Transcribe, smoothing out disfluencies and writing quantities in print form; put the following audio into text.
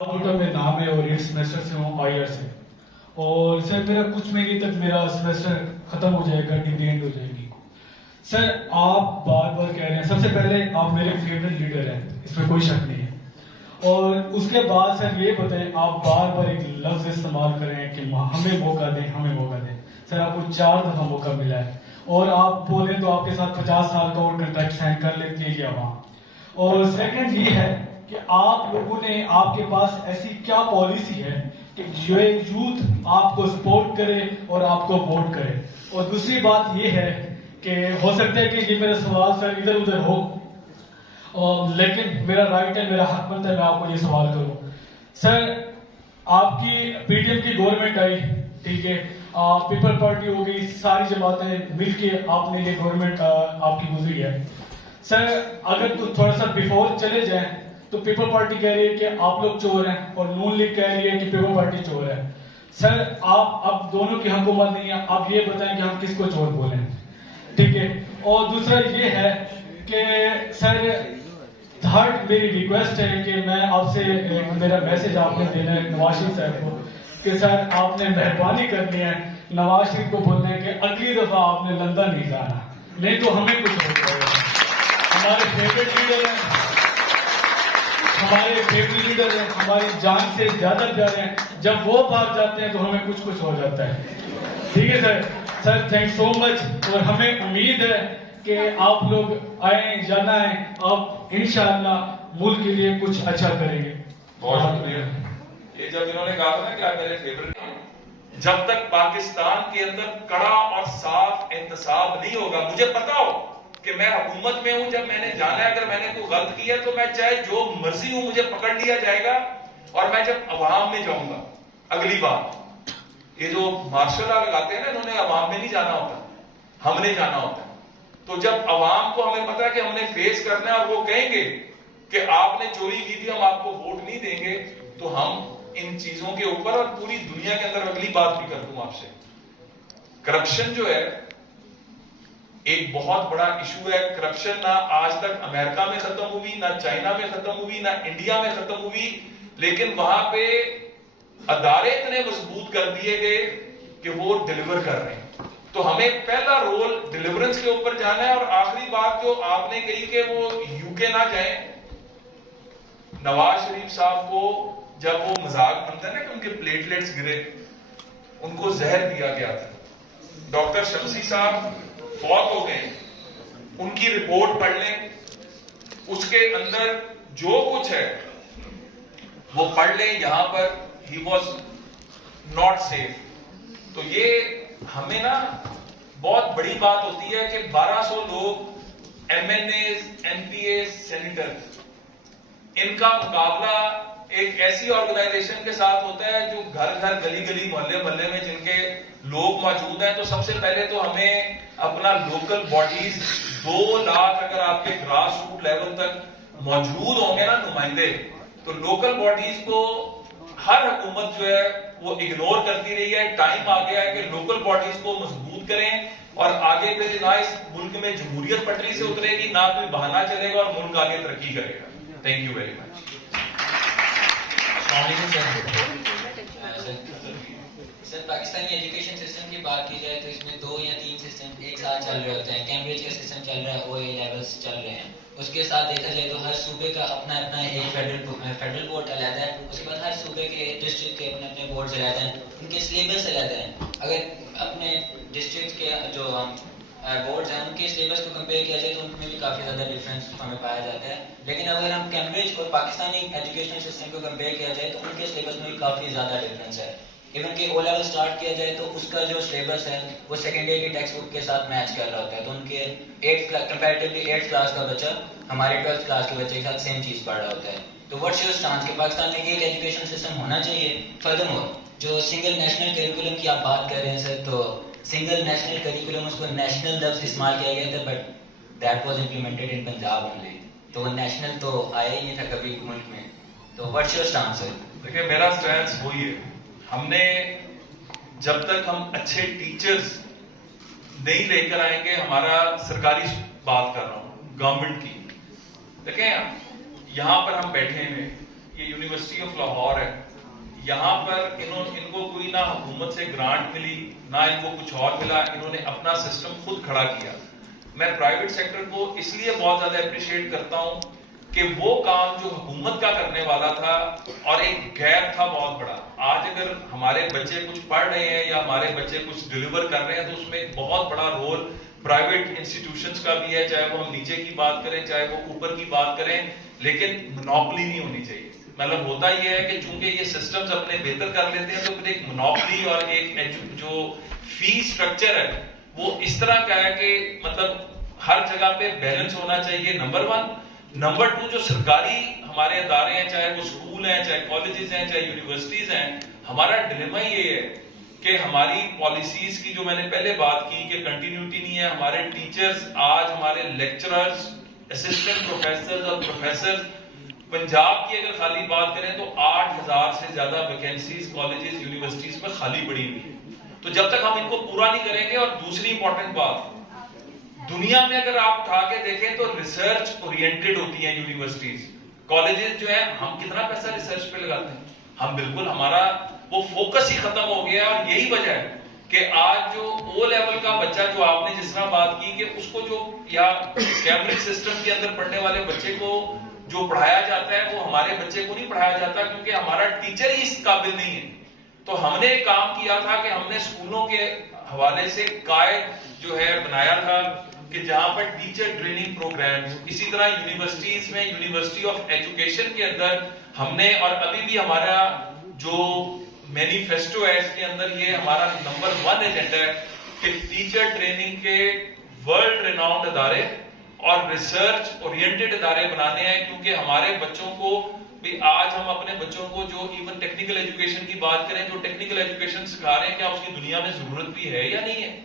Computer में नाम है और 8 सेमेस्टर से हूँ आईआर से। और सर मेरा कुछ महीने तक मेरा सेमेस्टर खत्म हो जाएगा, डिग्री एंड हो जाएगी। सर आप बार बार कह रहे हैं, सबसे पहले आप मेरे फेवरेट लीडर हैं, इसमें कोई शक नहीं है। और उसके बाद सर ये बताएं, आप बार बार एक लफ्ज इस्तेमाल करें कि हमें मौका दें, हमें मौका दें। सर आपको 4 दफा मौका मिला है और आप बोले तो आपके साथ 50 साल का और कंट्रैक्ट साइन कर लेते हैं वहाँ। और सेकंड ये है कि आप लोगों ने, आपके पास ऐसी क्या पॉलिसी है कि जो यूथ आपको सपोर्ट करे और आपको वोट करे। और दूसरी बात ये है कि हो सकता है कि ये मेरा सवाल सर इधर उधर हो, लेकिन मेरा राइट है, मेरा हक बनता है मैं आपको ये सवाल करूं। सर आपकी पीडीएम की गवर्नमेंट आई, ठीक है, पीपल पार्टी हो गई, सारी जमातें मिलके आपने ये गवर्नमेंट आपकी गुजरी है। सर अगर तो थोड़ा सा बिफोर चले जाएं तो पीपल पार्टी कह रही है कि आप लोग चोर हैं और नून लीग कह रही है कि पीपल पार्टी चोर है। सर आप अब दोनों की हुकूमत नहीं है, आप ये बताएं कि हम किसको चोर बोलें, ठीक है। और दूसरा ये है कि सर थर्ड मेरी रिक्वेस्ट है कि मैं आपसे, मेरा मैसेज आपने देना है नवाज शरीफ साहब को कि सर आपने मेहरबानी करनी है, नवाज शरीफ को बोलना है कि अगली दफा आपने लंदन नहीं जाना, नहीं तो हमें कुछ हो जाएगा। हमारे फेवरेट लीडर हैं, हमारे फेवरेट लीडर हैं, हमारी जान से ज्यादा प्यारे हैं, जब वो भाग जाते हैं तो हमें कुछ कुछ हो जाता है, ठीक है sir. Sir thank so much. और हमें उम्मीद है कि आप लोग आए या ना आए, आप इंशाअल्लाह मुल्क के लिए कुछ अच्छा करेंगे। बहुत शुक्रिया। ये जब इन्होंने कहा था ना कि आप मेरे फेवरेट, जब तक पाकिस्तान के अंदर कड़ा और साफ इंतसाब नहीं होगा, मुझे पता हो कि मैं हुकूमत में हूं, जब मैंने जाना है, अगर मैंने कोई गलत किया तो मैं चाहे जो मर्जी हूं, मुझे पकड़ लिया जाएगा और मैं जब अवाम में जाऊंगा। अगली बात, ये जो मार्शल लॉ लगाते हैं ना, इन्होंने अवाम में नहीं जाना होता, हमने जाना होता है। तो जब अवाम को हमें पता है कि हमने फेस करना है और वो कहेंगे कि आपने चोरी की थी, हम आपको वोट नहीं देंगे, तो हम इन चीजों के ऊपर, और पूरी दुनिया के अंदर अगली बात भी कर दूं आपसे, करप्शन जो है एक बहुत बड़ा इशू है। करप्शन ना आज तक अमेरिका में खत्म हुई, ना चाइना में खत्म हुई, ना इंडिया में खत्म हुई, लेकिन वहां पे अदारे इतने मजबूत कर दिए गए कि वो डिलीवर कर रहे हैं। तो हमें पहला रोल डिलीवरेंस के ऊपर जाना है। और आखिरी बात जो आपने कही कि वो यूके ना जाए, नवाज शरीफ साहब को जब वो मजाक बनता है ना कि उनके प्लेटलेट्स गिरे, उनको जहर दिया गया था। डॉक्टर शमसी साहब फौत हो गए, उनकी रिपोर्ट पढ़ लें, उसके अंदर जो कुछ है वो पढ़ लें। यहां पर ही वॉज नॉट सेफ। तो ये हमें ना बहुत बड़ी बात होती है कि 1200 लोग एमएनए, एमपीए, सेनेटर, इनका मुकाबला एक ऐसी ऑर्गेनाइजेशन के साथ होता है जो घर घर, गली गली, मोहल्ले मोहल्ले में जिनके लोग मौजूद हैं। तो सबसे पहले तो हमें अपना लोकल बॉडीज 2 लाख अगर आपके ग्रास रूट लेवल तक मौजूद होंगे ना नुमाइंदे, तो लोकल बॉडीज को हर हुकूमत जो है वो इग्नोर करती रही है। टाइम आ गया है कि लोकल बॉडीज को मजबूत करें और आगे फिर ना इस मुल्क में जमहूरियत पटरी से उतरेगी, ना कोई बहाना चलेगा और मुल्क आगे तरक्की करेगा। Thank you very much. Sir Pakistani education system की बात की जाए तो इसमें 2 या 3 सिस्टम एक साथ चल रहे होते हैं। कैम्ब्रिज का सिस्टम चल रहा है, OA लेवल्स चल रहे हैं। उसके साथ देखा जाए तो हर सूबे का अपना अपना एक फेडरल बोर्ड अलग है, उसके बाद हर सूबे के डिस्ट्रिक्ट के अपने अपने बोर्ड अलग हैं, उनके सिलेबस अलग हैं। अगर अपने डिस्ट्रिक्ट के जो बोर्ड्स हैं उनके सिलेबस को कंपेयर किया जाए तो उनमें भी काफ़ी ज़्यादा डिफरेंस हमें पाया जाता है। लेकिन अगर हम कैम्ब्रिज और पाकिस्तानी एजुकेशन सिस्टम को कंपेयर किया जाए तो उनके सिलेबस में भी काफ़ी ज़्यादा डिफरेंस है। इवन कि O लेवल स्टार्ट किया जाए तो उसका जो सिलेबस है वो सेकेंड ईयर की टेक्स्ट बुक के साथ मैच कर रहा होता है। तो उनके 8th क्लास का बच्चा हमारे 12th क्लास के बच्चे के साथ सेम चीज़ पढ़ रहा होता है। तो व्हाट्स योर स्टांस कि पाकिस्तान में एक एजुकेशन सिस्टम होना चाहिए? फर्दरमोर जो सिंगल नेशनल करिकुलम की आप बात कर रहे हैं सर, तो सिंगल नेशनल करिकुलम, उसको नेशनल लफ्ज इस्तेमाल किया गया था, but that was implemented in Punjab only. तो वो नेशनल तो आया ही नहीं था कभी मुल्क में। तो व्हाट्स योर स्टांस सर? देखिए मेरा स्टैंस वही है, हमने जब तक हम अच्छे टीचर्स नहीं लेकर आएंगे, हमारा सरकारी बात कर रहा हूं, गवर्नमेंट की, देखें यहां पर हम बैठे हैं, یہ یونیورسٹی آف لاہور ہے, یہاں پر ان کو کوئی نہ حکومت سے گرانٹ ملی نہ ان کو کچھ اور ملا, انہوں نے اپنا سسٹم خود کھڑا کیا. میں پرائیویٹ سیکٹر کو اس لیے بہت زیادہ اپریشیٹ کرتا ہوں کہ وہ کام جو حکومت کا کرنے والا تھا اور ایک گیپ تھا بہت بڑا, آج اگر ہمارے بچے کچھ پڑھ رہے ہیں یا ہمارے بچے کچھ ڈلیور کر رہے ہیں تو اس میں ایک بہت بڑا رول پرائیویٹ انسٹیٹیوشنز کا بھی ہے, چاہے وہ ہم نیچے کی بات کریں چاہے وہ اوپر کی بات کریں, لیکن منوپلی نہیں ہونی چاہیے. مطلب ہوتا یہ ہے کہ چونکہ یہ سسٹمز اپنے بہتر کر لیتے ہیں تو پھر ایک منوپلی اور ایک جو فی سٹرکچر ہے وہ اس طرح کا ہے کہ مطلب ہر جگہ پہ بیلنس ہونا چاہیے, نمبر 1. نمبر 2, جو سرکاری ہمارے ادارے ہیں, چاہے وہ اسکول ہیں چاہے کالجز ہیں چاہے یونیورسٹیز ہیں, ہمارا ڈیلیما یہ ہے کہ ہماری پالیسیز کی جو میں نے پہلے بات کی کہ کنٹینیوٹی نہیں ہے. ہمارے ٹیچرز آج ہمارے لیکچررز, اسسٹنٹ پروفیسرز اور پروفیسرز, پنجاب کی اگر خالی بات کریں تو 8000 سے زیادہ ویکینسیز کالجز یونیورسٹیز میں خالی پڑی ہوئی ہیں. تو جب تک ہم ان کو پورا نہیں کریں گے, اور دوسری امپورٹنٹ بات, دنیا میں اگر آپ اٹھا کے دیکھیں تو ریسرچ اورینٹڈ ہوتی ہیں یونیورسٹیز, کالجز جو ہیں ہم کتنا پیسہ ریسرچ پہ لگاتے ہیں, ہم بالکل ہمارا وہ فوکس ہی ختم ہو گیا. اور یہی وجہ ہے کہ آج جو او لیول کا بچہ جو آپ نے جس طرح بات کی کہ اس کو جو یا کیمبرج سسٹم کے اندر پڑھنے والے بچے کو جو پڑھایا جاتا ہے وہ ہمارے بچے کو نہیں پڑھایا جاتا کیونکہ ہمارا ٹیچر ہی اس قابل نہیں ہے. تو ہم نے ایک کام کیا تھا کہ ہم نے اسکولوں کے حوالے سے قائد جو ہے بنایا تھا کہ جہاں پر ٹیچر ٹریننگ پروگرامز, اسی طرح یونیورسٹیز میں یونیورسٹی آف ایجوکیشن کے اندر ہم نے, اور ابھی بھی ہمارا جو مینیفیسٹو ہے اس کے اندر یہ ہمارا نمبر 1 ایجنڈا ہے کہ ٹیچر ٹریننگ کے ورلڈ ریناؤنڈ ادارے اور ریسرچ اورینٹڈ ادارے بنانے ہیں. کیونکہ ہمارے بچوں کو بھی, آج ہم اپنے بچوں کو جو ایون ٹیکنیکل ایجوکیشن کی بات کریں, جو ٹیکنیکل ایجوکیشن سکھا رہے ہیں, کیا اس کی دنیا میں ضرورت بھی ہے یا نہیں ہے؟